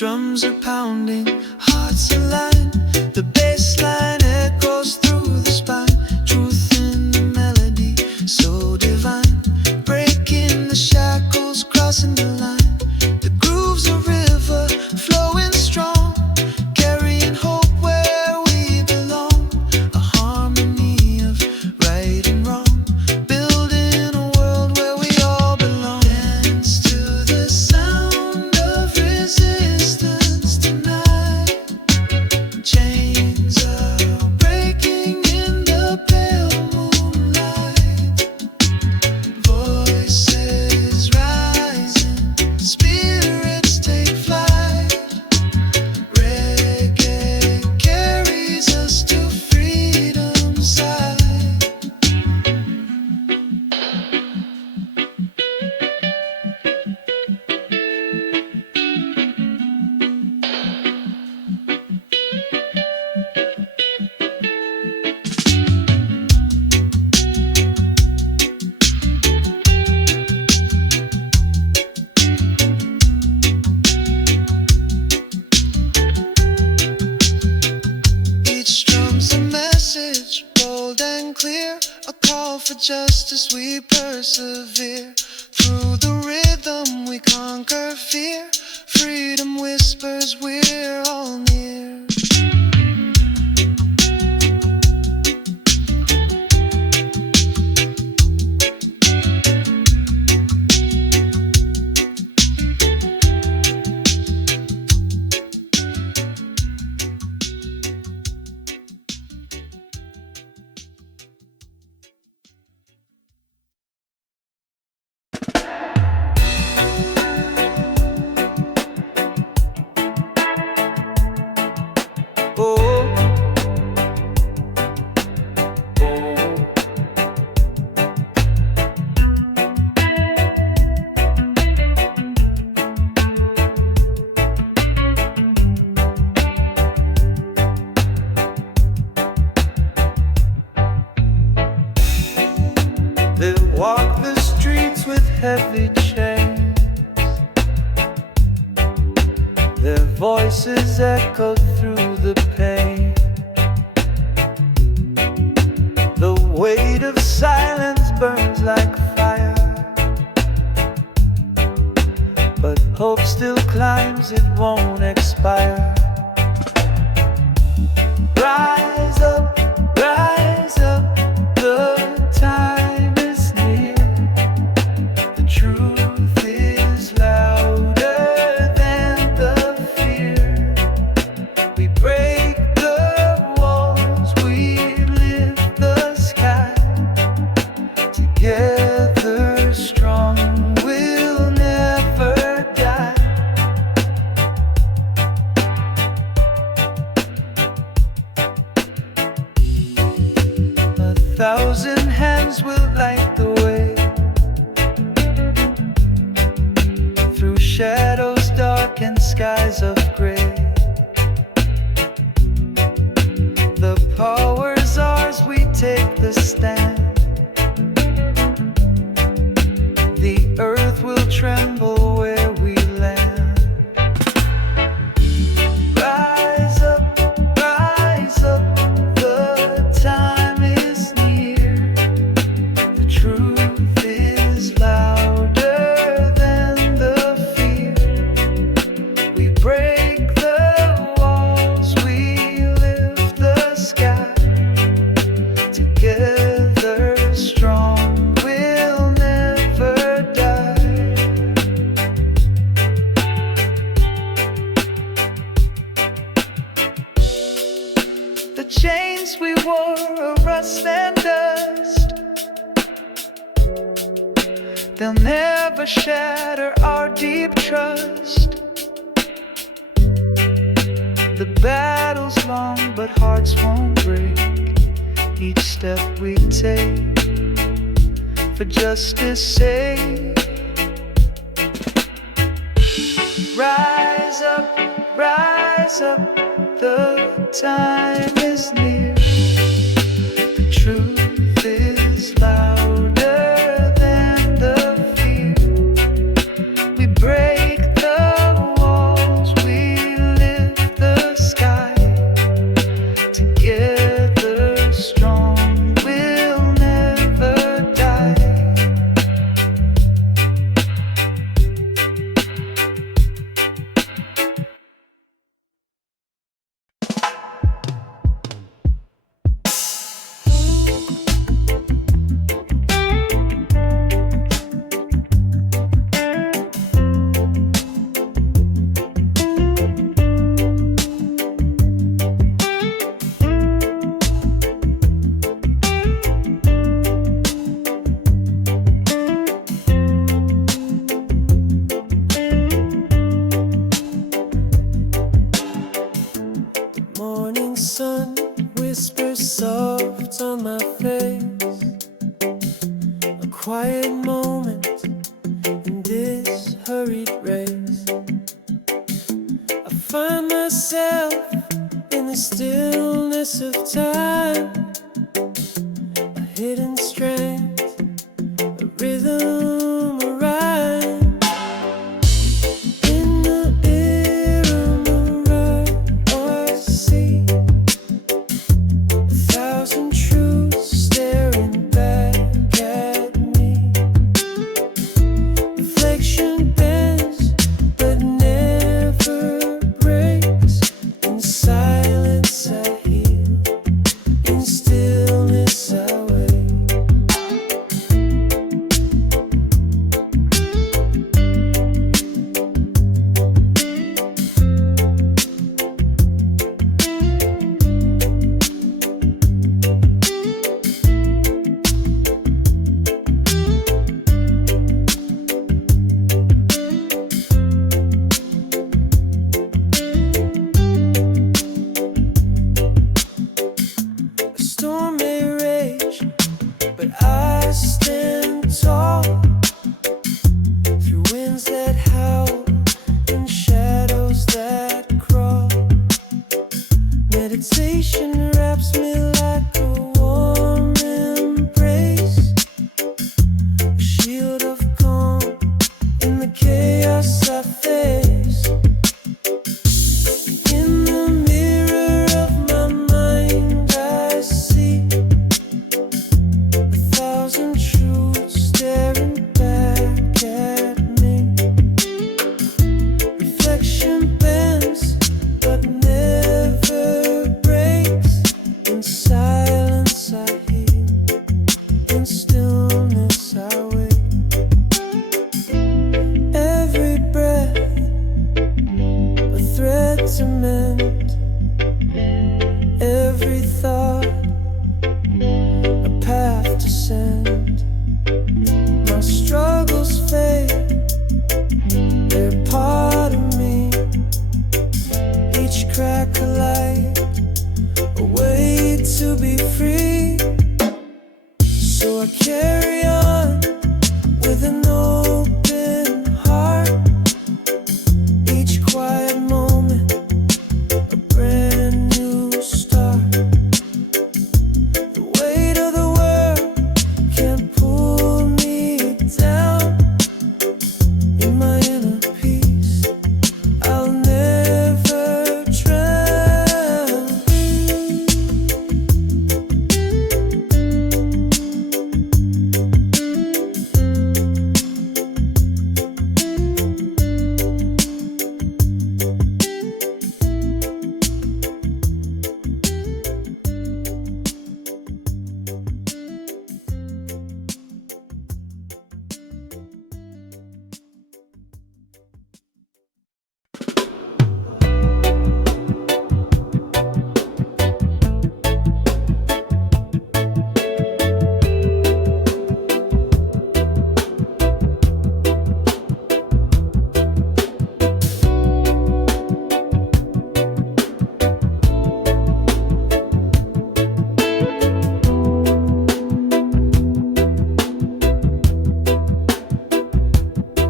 Drums are pounding, hearts align. The bass line echoes through the spine. Truth in the melody, so divine. Breaking the shackles, crossing the line. The groove's a river, justice we persevere. Through the rhythm we conquer fear. Freedom whispers we're all near. Walk the streets with heavy chains. Their voices echoed through the pain. The weight of silence burns like fire, but hope still climbs, it won't expire. Rise up, rise up, the time is near. The truth is louder than the fear. We break the walls, we lift the sky. Together strong, we'll never die. A thousand hands will light the way through shadows dark and skies of gray. The power's ours, we take the stand. The earth will tremble where we land. Rise up, the time is near. The truth is louder than the fear. We break the walls, we lift the sky. Together strong, we'll never die. The chains we wore are rust and dust. They'll never shatter our deep trust. The battle's long, but hearts won't break. Each step we take for justice' sake. Rise up, the time is near. The truth is louder than the fear. We break the walls, we lift the sky. Together strong, we'll never die. Morning sun whispers soft on my face. A quiet moment in this hurried race. I find myself in the stillness of time. A hidden strength, a rhythm, a rhyme. In the air, I see 1,000 truths staring back to mend. Every thought a path to send. My struggles fade, they're part of me. Each crack a light, a way to be free. So I carry on with an open heart. Each quiet moment, a brand new start. The weight of the world can't pull me down. In my inner peace, I'll never drown.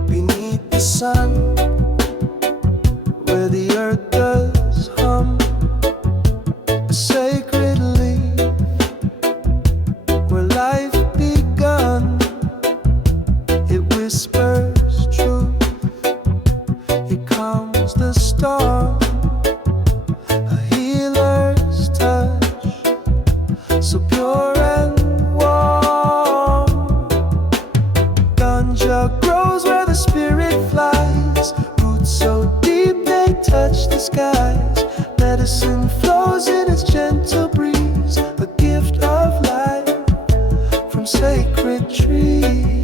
Beneath the sun, where the earth does hum, a sacred leaf, where life begun. It whispers truth, here comes the storm, a healer's touch, so pure and warm. Ganja grows where the spirit flies, roots so deep they touch the skies. Medicine flows in its gentle breeze, a gift of life from sacred trees.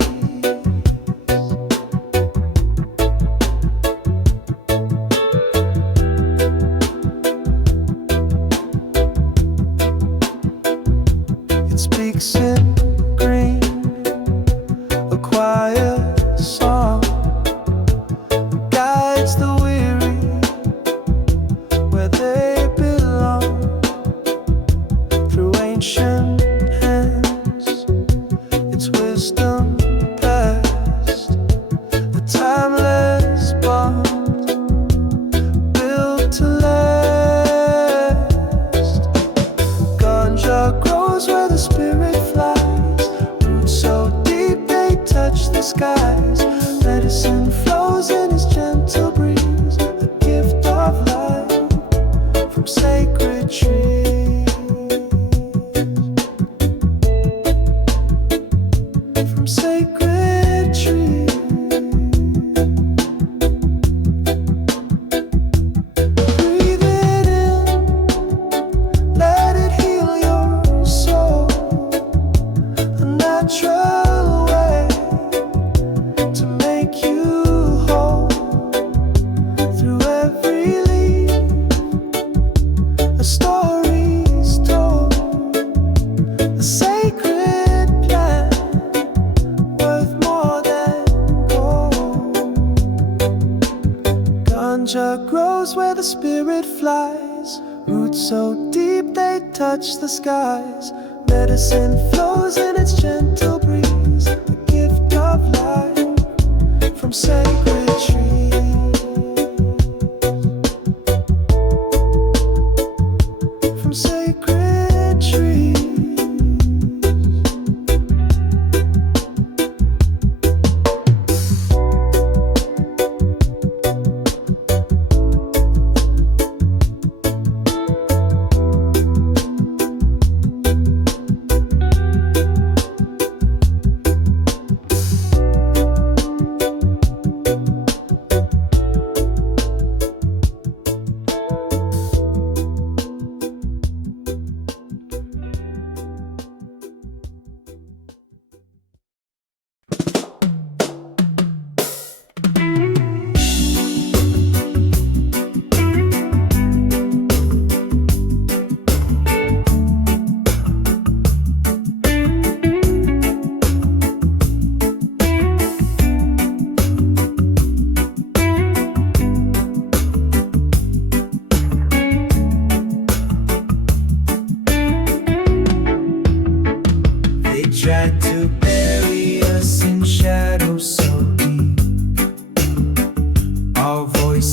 It speaks in green, a quiet song, guides the weary where they belong. Through ancient hands, its wisdom passed, a timeless bond built to last. Ganja grows where the spirit flies, roots so deep they touch the skies. Medicine flows in its gentle breeze, a gift of life from sacred trees. From sacred trees. Breathe it in, let it heal your soul. A natural way to make you whole. Through every leaf, a story's told. A sacred plant worth more than gold. Ganja grows where the spirit flies, roots so deep they touch the skies. Medicine flows in its gentle breeze, a gift of life from sacred trees. From sacred trees.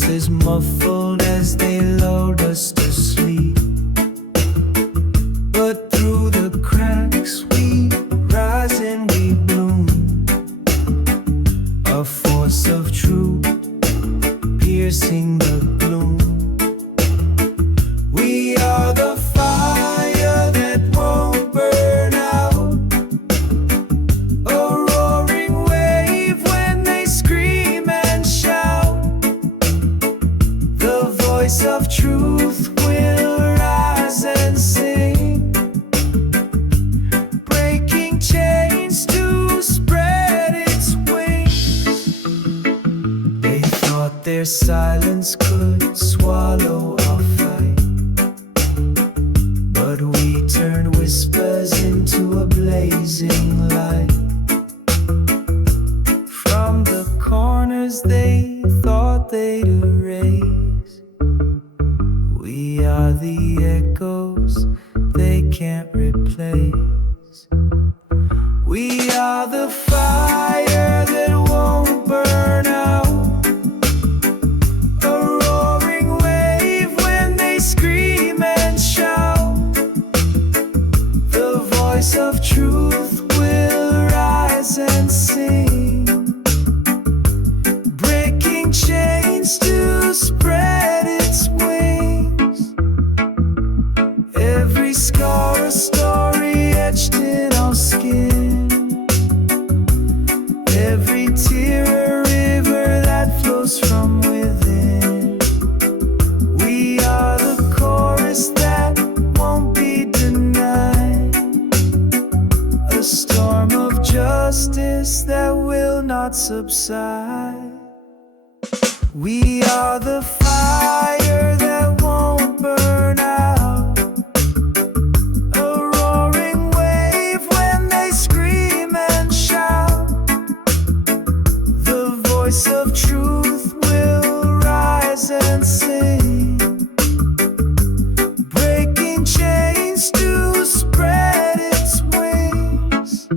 voices muffled as they lulled us to sleep. But through the cracks we rise and we bloom, a force of truth piercing the gloom. We are the fire that won't burn out, a roaring wave when they scream and shout. The voice of truth will rise and sing, breaking chains to spread its wings. They thought their silence could swallow our fight, but we turned whispers into a blazing light. From the corners they thought they'd erase, we are the echoes they can't replace. We are the fire that won't burn out, a roaring wave when they scream and shout. The voice of truth will rise and sing, breaking chains to spread its wings. Every scar a story etched in our skin, every tear a river that flows from within. We are the chorus that won't be denied, a storm of justice that will not subside. We are the fire that won't burn out, a roaring wave when they scream and shout. The voice of truth will rise and sing, breaking chains to spread its wings.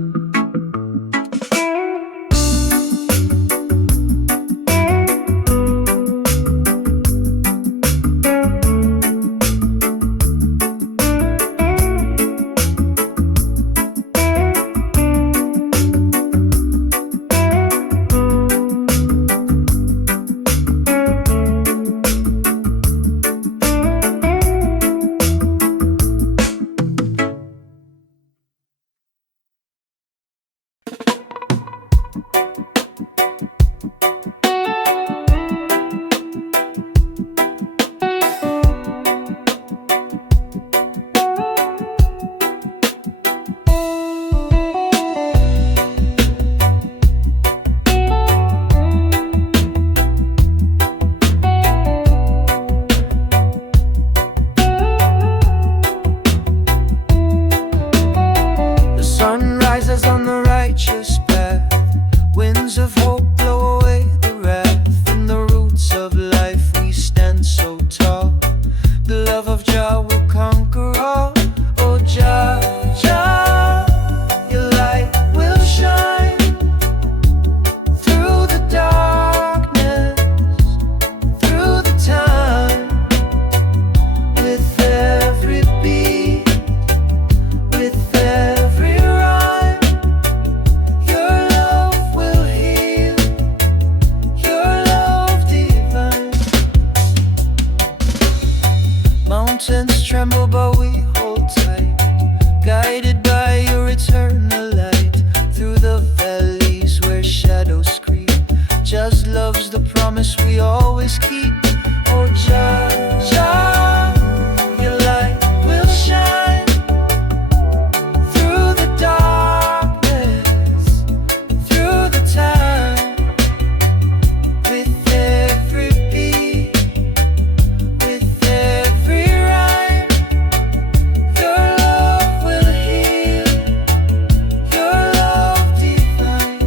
The sun rises on the righteous path, winds of hope blow away the wrath. In the roots of life we stand so tall, the love of Jah will conquer all. Oh Jah, Jah, your light will shine through the darkness, through the time. With every beat, with every rhyme, your love will heal, your love divine. Mountains tremble but we hold tight, guided by your eternal light. Through the valleys where shadows creep, just love's the promise we always keep. Oh Jah, Jah, your light will shine through the darkness, through the time. With every beat, with every rhyme, your love will heal, your love divine.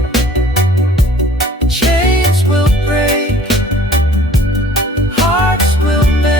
Chains will break, hearts will mend.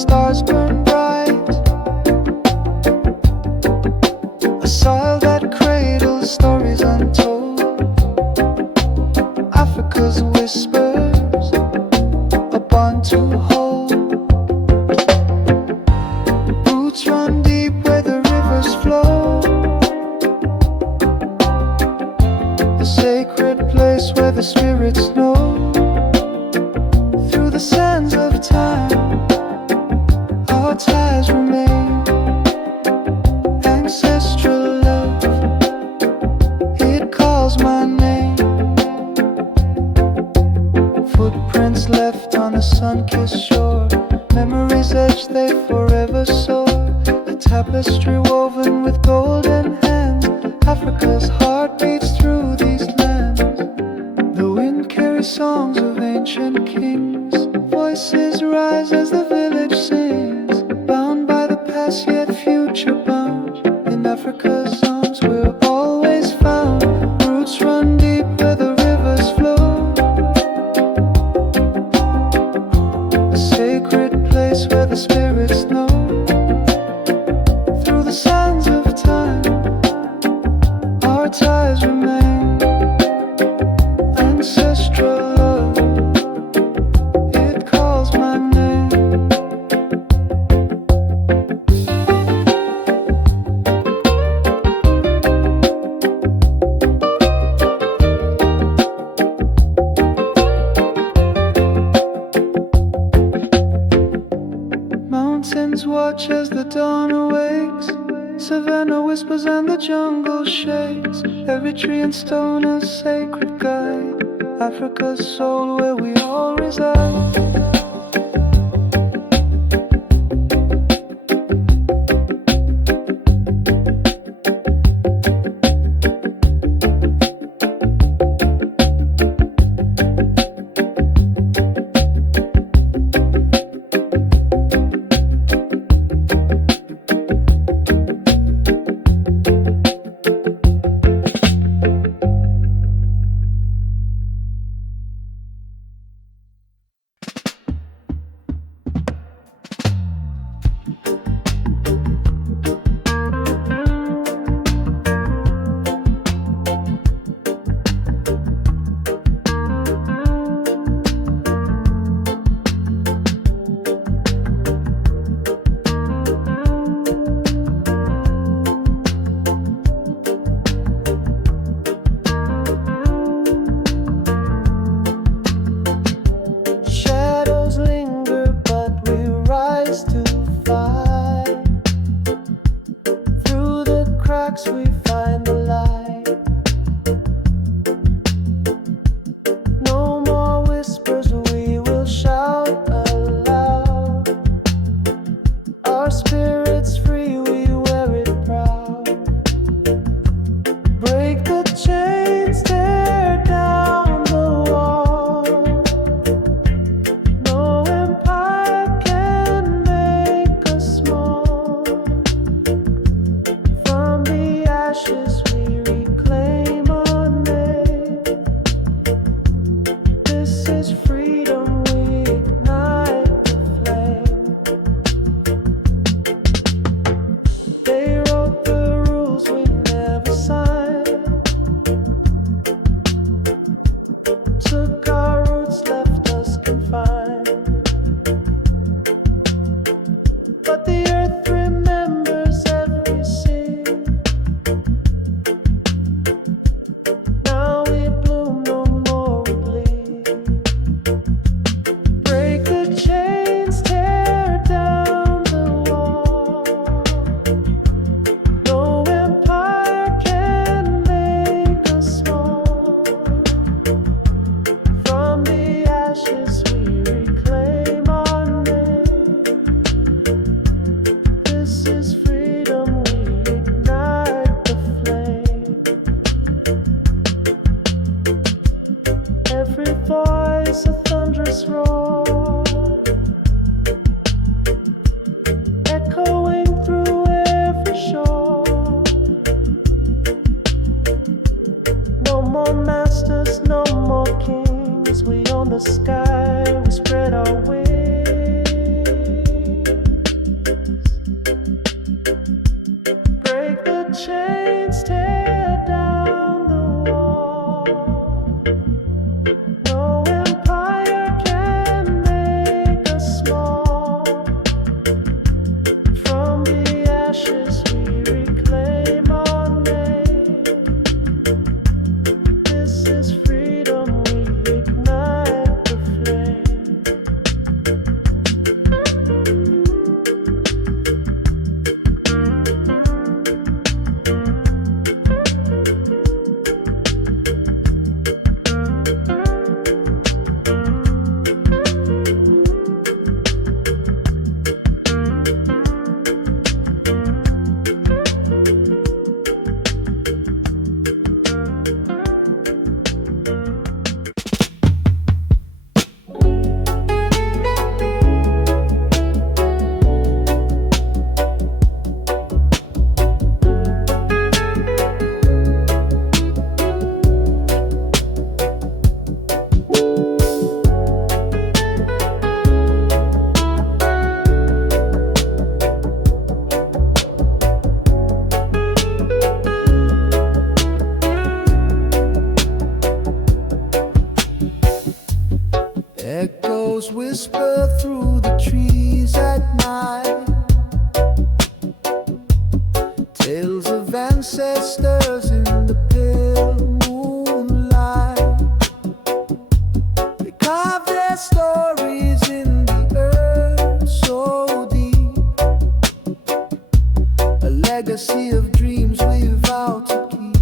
stars burn bright, a soil that cradles stories untold, Africa's whispers, a bond to hold. Roots run deep where the rivers flow, a sacred place where the spirits know. Through the sands of time, our ties remain. Ancestral love, it calls my name. Footprints left on a sun-kissed shore, memories etched, they forever soar. A tapestry woven with golden hands, Africa's heart beats through these lands. The wind carries songs of ancient kings, voices rise as the village sings. Bound by the past yet future bound, in Africa's arms we're always found. Roots run deep where the rivers flow, a sacred place where the spirits know. Through the sands of time, our ties remain. Ancestral love, it calls my name. Mountains watch as the dawn awakes, savannah whispers and the jungle shakes. Every tree and stone a sacred guide, Africa's soul where we all reside. Shadows linger, but we rise to fight. Through the cracks we find the light. No more whispers, we will shout aloud. Our spirit's free, we wear it proud. Break the chains, tear down the wall. No empire can make us small. From the ashes we reclaim our name. This is freedom, we ignite the flame. They wrote the rules we never signed, took our roots, left us confined. But the earth remembers every seed. Now we bloom, no more we bleed. Break the chains, tear down the wall. No empire can make us small. From the ashes we reclaim our name. legacy of dreams we vowed to keep.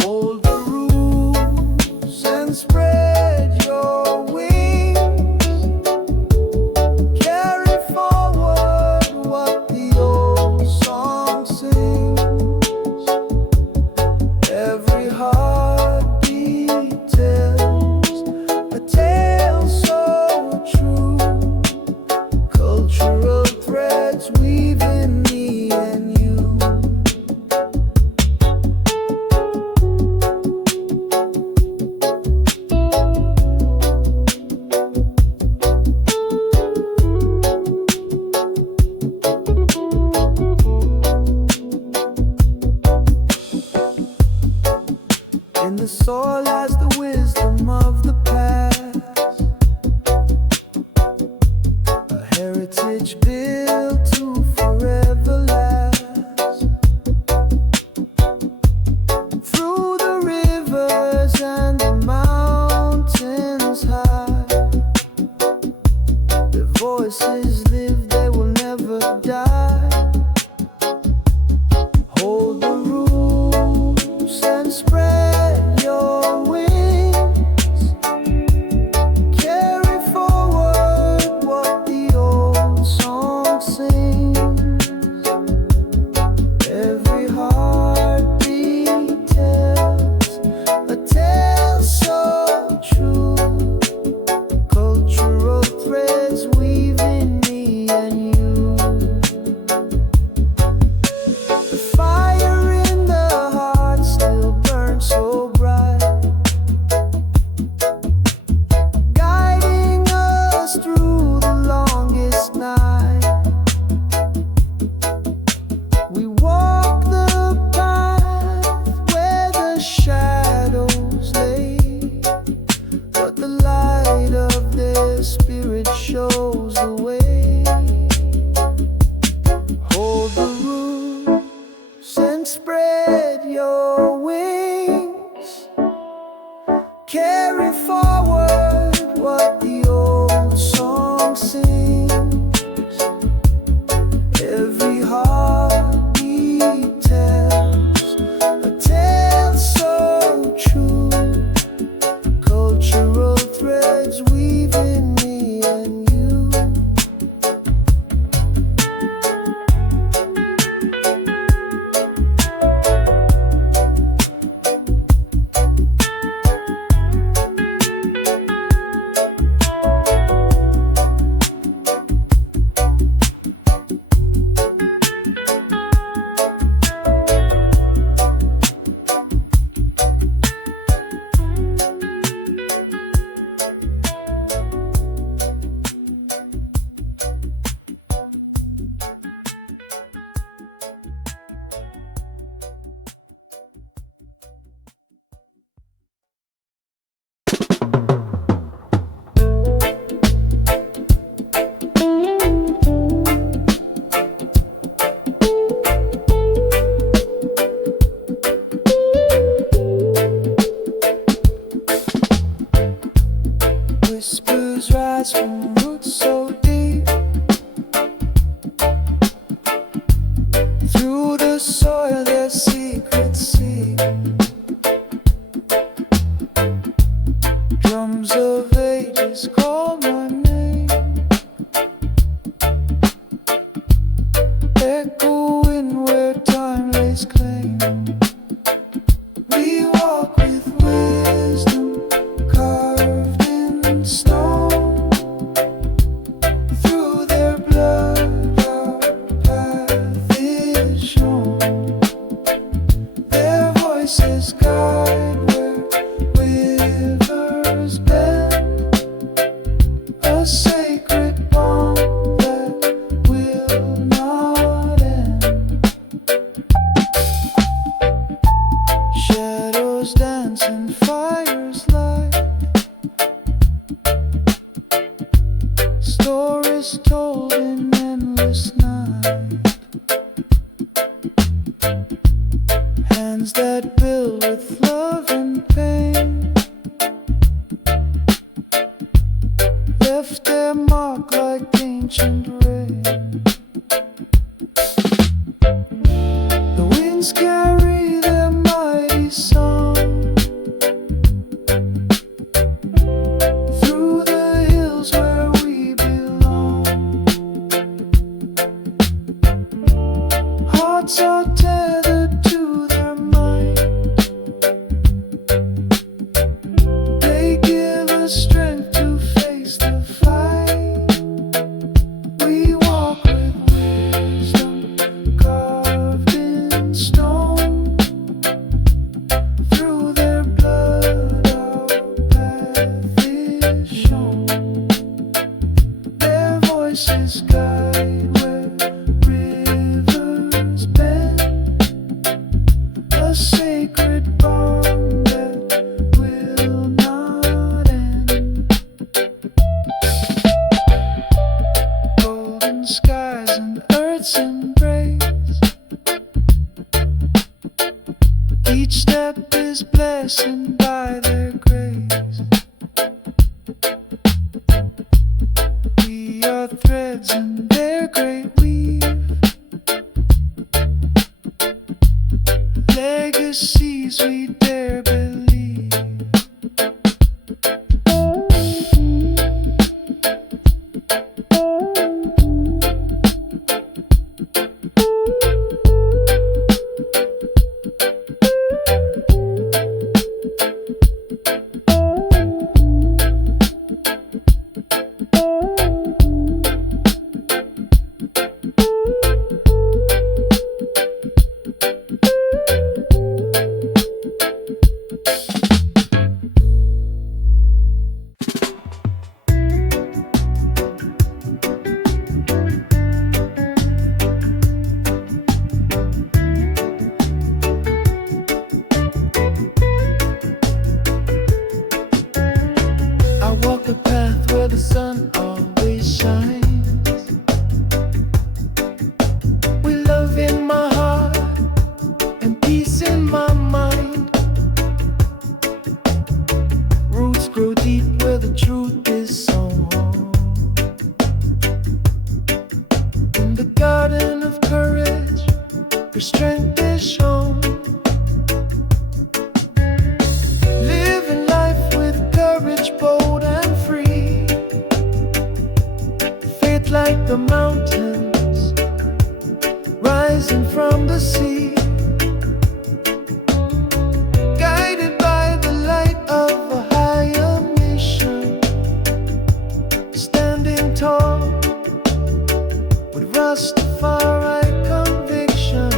Hold the rules and spread your wings. Carry forward what the old song sings. Every heartbeat tells a tale so true. Cultural threads weaving me and you. In the soil lies the wisdom of the past, a heritage built to forever last. Through the rivers and the mountains high, their voices live, they will never die. Hold the rules and spread your wings. Carry forward what the old song sings. Every heartbeat tells a tale so true. Cultural threads weaving me and you. The fire in the heart still burns so bright, guiding us through the longest night. We walk the path where the shadows lay, but the light of their spirit shows the way. Hold the rules and spread your wings. Carry forward what the old song sings. Every heartbeat tells a tale so true. Cultural threads weaving me and you. Whispers rise from roots so deep, through the soil their secrets seep. Drums of ages call my name, echoing where time lays claim. We walk with wisdom carved in stone. Through their blood our path is shown. Their voices guide where rivers bend, a sacred bond that will not end. Shadows dance and fires light, stories told in endless night. Hands that build with love and pain left their mark like ancient rain. voices guide where rivers bend, a sacred bond that will not end. Golden skies and earth's embrace, each step is blessed by their grace. We are threads in their great weave, legacies we dare believe. The path where the sun always shines, with love in my heart and peace in my mind. Roots grow deep where the truth is sown, in the garden of courage where strength is shown. Living life with courage bold and free, faith like the mountains rising from the sea, guided by the light of a higher mission, standing tall with Rastafari conviction.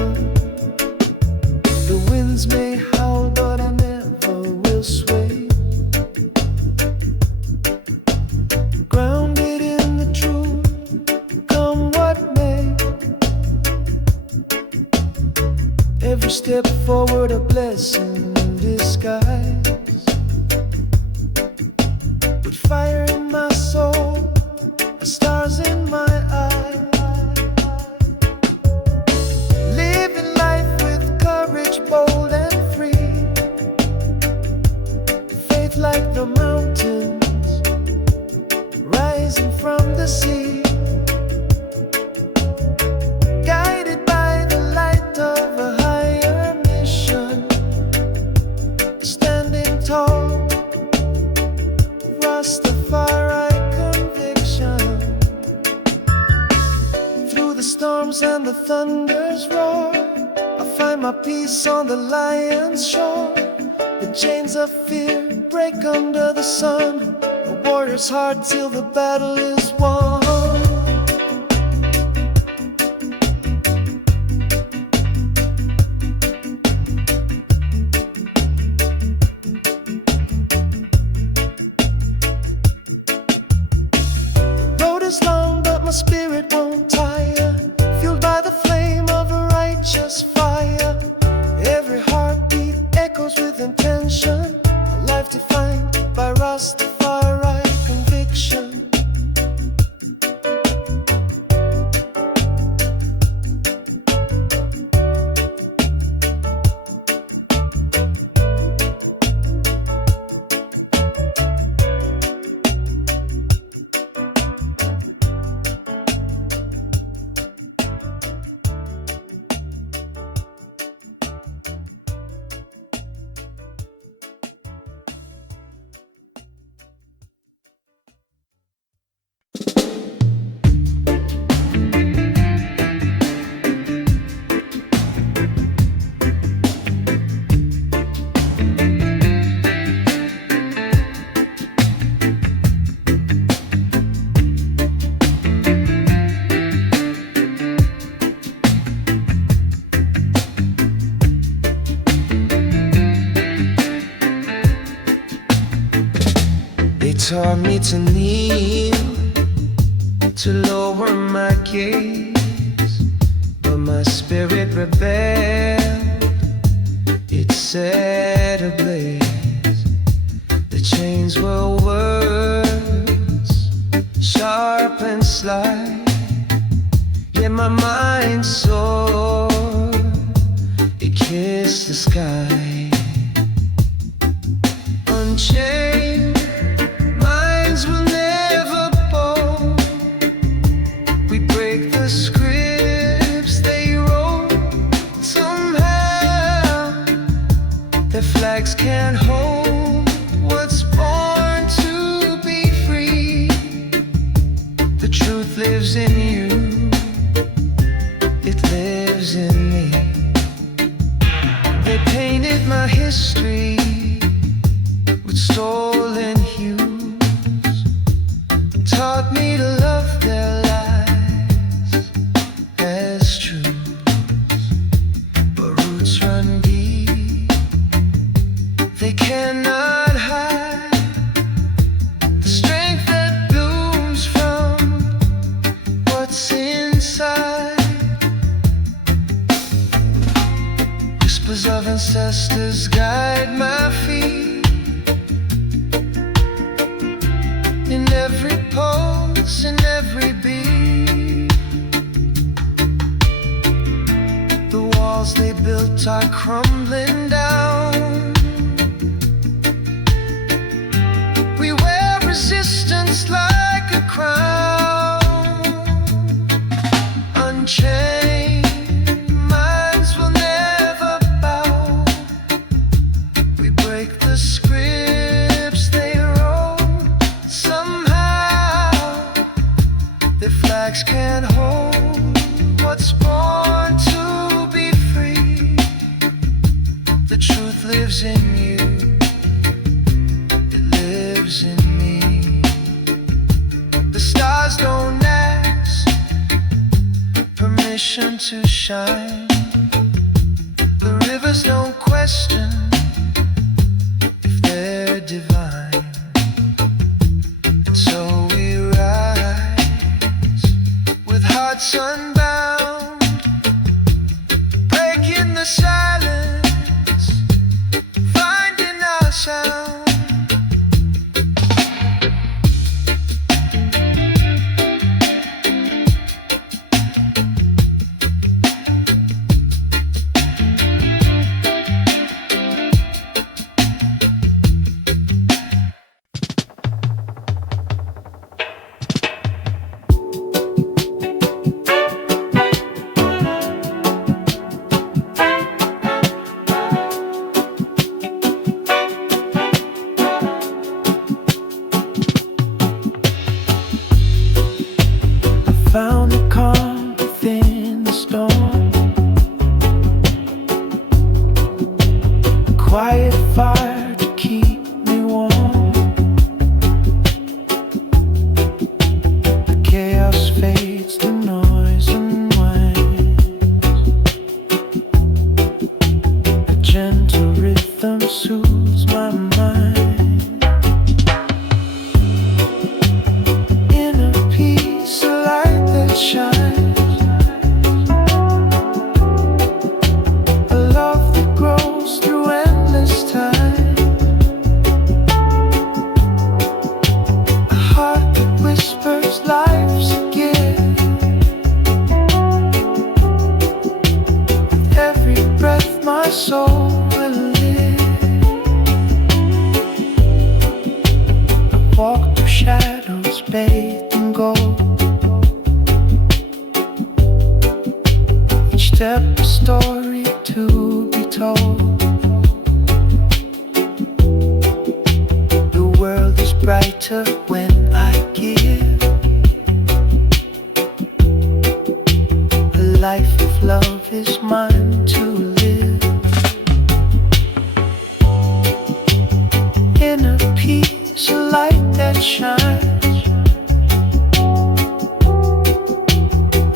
The winds may howl, but I never will sway, grounded in the truth, come what may. Every step forward a blessing in disguise, with fire in my soul, stars in my eyes. Living life with courage bold and free, faith like the mountains rising from the sea, guided by the light of a higher mission, standing tall, Rastafari conviction. Through the storms and the thunder's roar, I find my peace on the lion's shore. The chains of fear break under the sun, a warrior's heart till the battle is won. The road is long, but my spirit won't tire, fueled by the flame of a righteous fire. Every heartbeat echoes with intention, a life defined by Rastafari conviction. taught me to kneel to lower my gaze, but my spirit rebelled. It set ablaze. The chains were words, sharp and sly, yet my mind soared. It kissed the sky. Unchained minds will never bow. We break the scripts they wrote. Somehow their flags can't hold what's born to be free. The truth lives in you. It lives in me. They painted my history with stolen hues, taught me to love their lies as truths. But roots run deep, they cannot hide the strength that blooms from what's inside. Whispers of ancestors guide my feet. In every pulse, in every beat, the walls they built are crumbling down. We wear resistance like a crown. Unchained minds will never bow. We break the scripts they wrote. Somehow their flags can't hold what's born to be free. The truth lives in you. It lives in me. The stars don't ask permission to shine. The rivers don't question if they're divine. And so we rise with hearts unbound, breaking the silence, finding our sound. Found a calm within the storm, a quiet fire to keep me warm. The chaos fades, the noise unwinds. A gentle rhythm soothes my mind. Inner peace, a light that shines, a love that grows through endless time, a heart that whispers life's a gift. With every breath my soul will live. I walk through shadows bathed in gold. Each step a story to be told. The world is brighter when I give. A life of love is mine to live. Inner peace, a light that shines,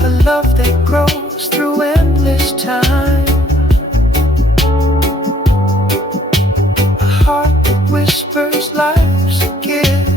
a love that grows through endless time, a heart that whispers life's a gift.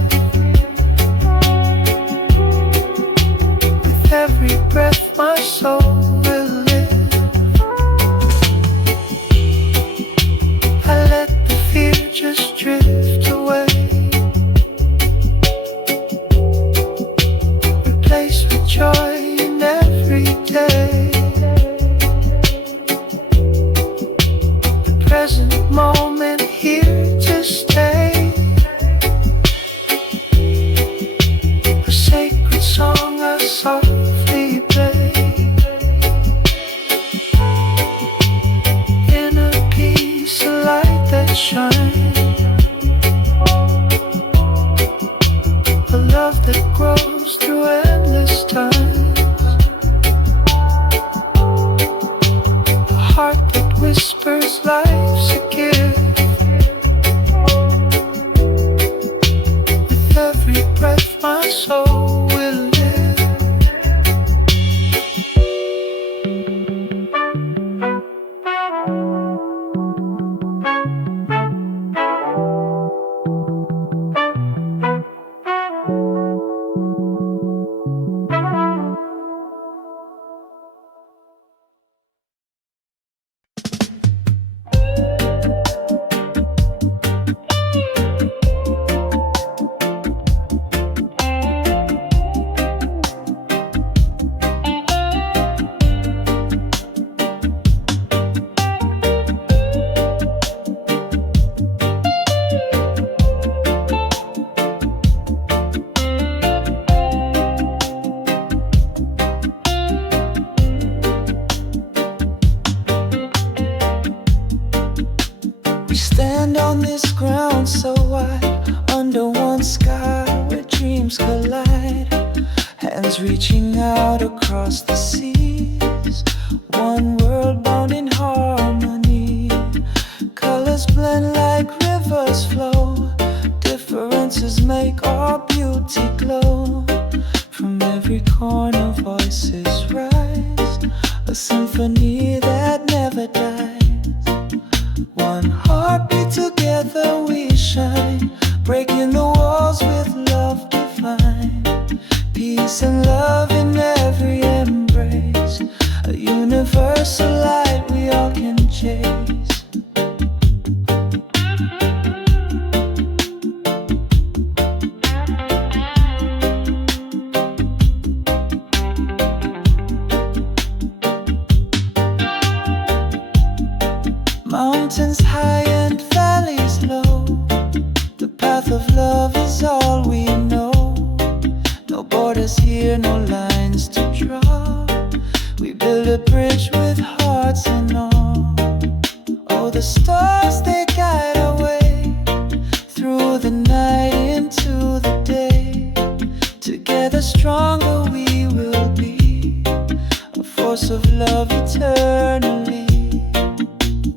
reaching out across the seas. One world bound in harmony. Colors blend like rivers flow. Differences make our beauty glow. From every corner voices rise, a symphony that never dies. One heartbeat, together we shine, breaking the walls with love divine. Peace and love in every embrace, a universal light we all can chase. Mountains high and valleys low, the path of love is all we know. No borders here, no lines to draw. We build a bridge with hearts and all. Oh, the stars, they guide our way through the night into the day. Together stronger we will be, a force of love eternally.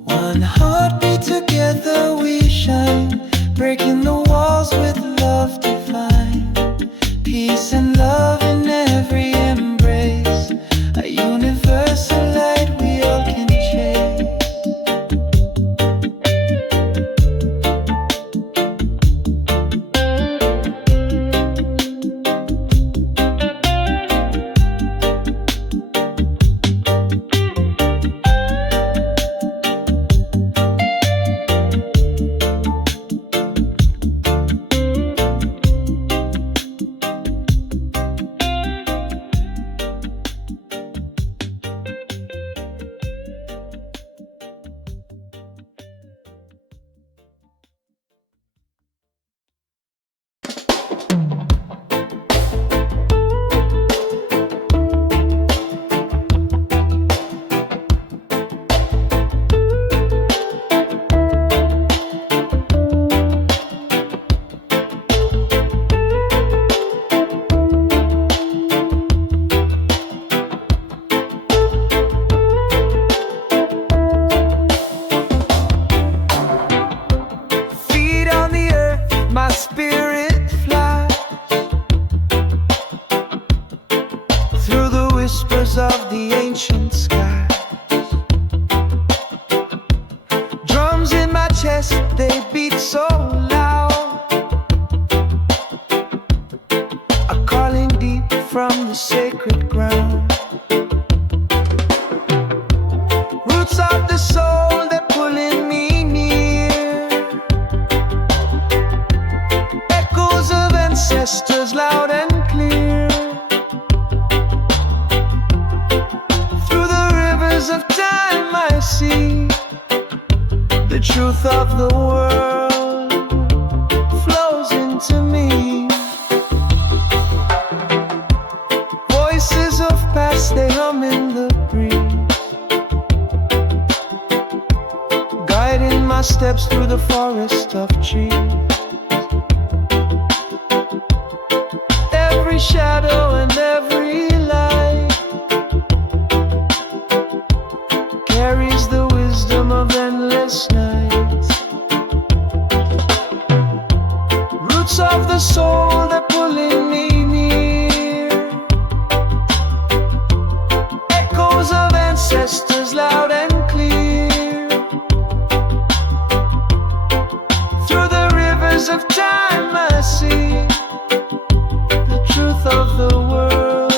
One heartbeat, together we shine, breaking the walls with love divine. Peace and love in every embrace, a universal light we all can chase. Of the ancient skies, drums in my chest, they beat so loud, are calling deep from the sacred ground. Roots of the soul, they're pulling me near, echoes of ancestors loud and clear. Of time I see the truth of the world flows into me. Voices of past, they hum in the breeze, guiding my steps through the forest of trees. Every shadow and every light carries the wisdom of endless nights. Roots of the soul, they're pulling me near, echoes of ancestors loud and clear. Through the rivers of time I see the truth of the world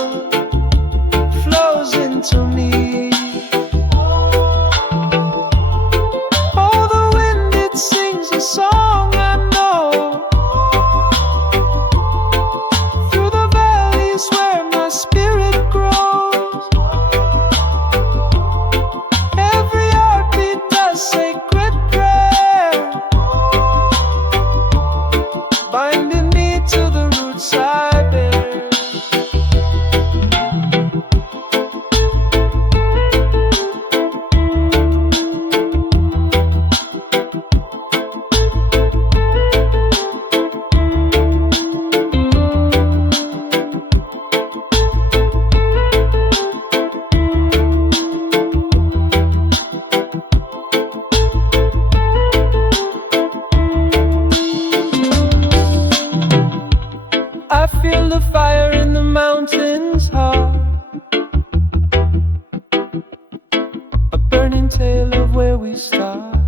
tale of where we start.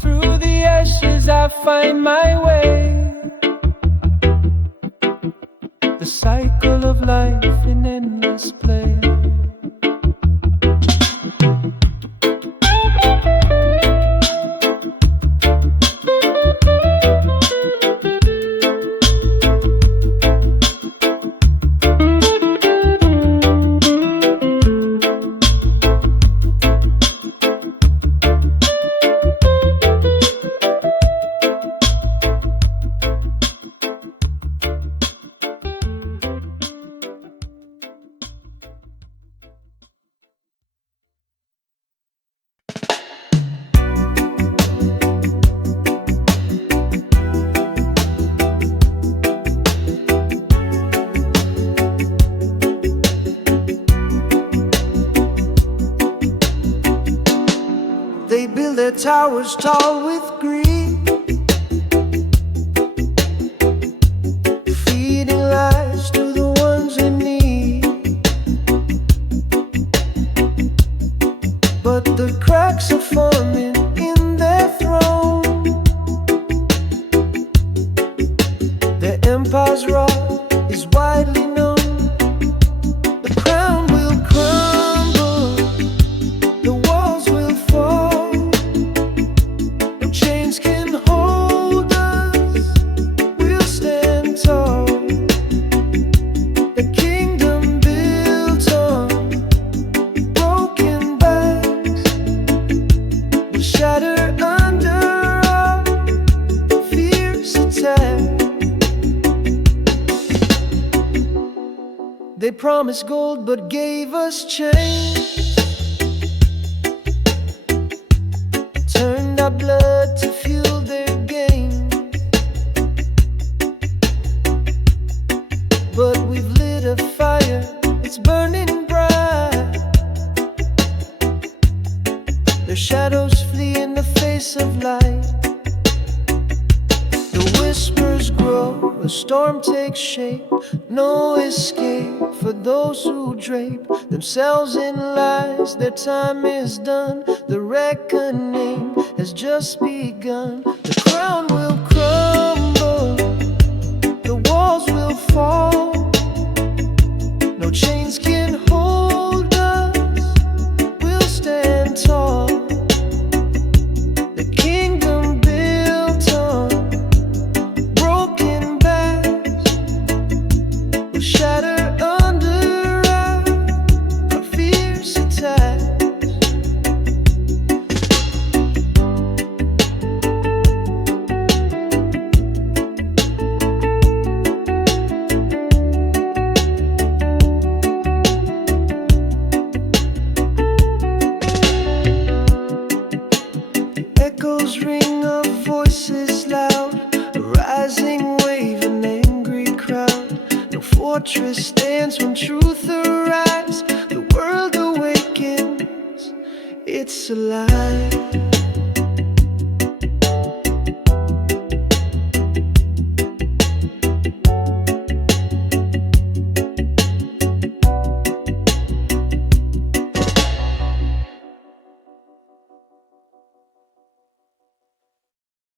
Through the ashes I find my way. The cycle of life in endless play. They build their towers tall with greed, feeding lies to the ones in need. But the cracks are forming in their throne. Their empire's rot is widely known. The crown will crumble, the walls will fall. No chains can hold us, we'll stand tall. The kingdom built on broken backs will shatter under our fierce attack. They promised gold but gave us chains, turned our blood to fuel their gains. But we've lit a fire, it's burning bright. Their shadows flee in the face of light. The whispers grow, a storm takes shape. No escape for those who drape themselves in lies. Their time is done, the reckoning has just begun. The crown will crumble, the walls will fall. No chains can hold us, we'll stand tall. The kingdom built on broken backs will shatter under our fierce attacks. Echoes ring of voices loud, a rising wave, an angry crowd. No fortress stands when truth arrives. The world awakens, it's alive.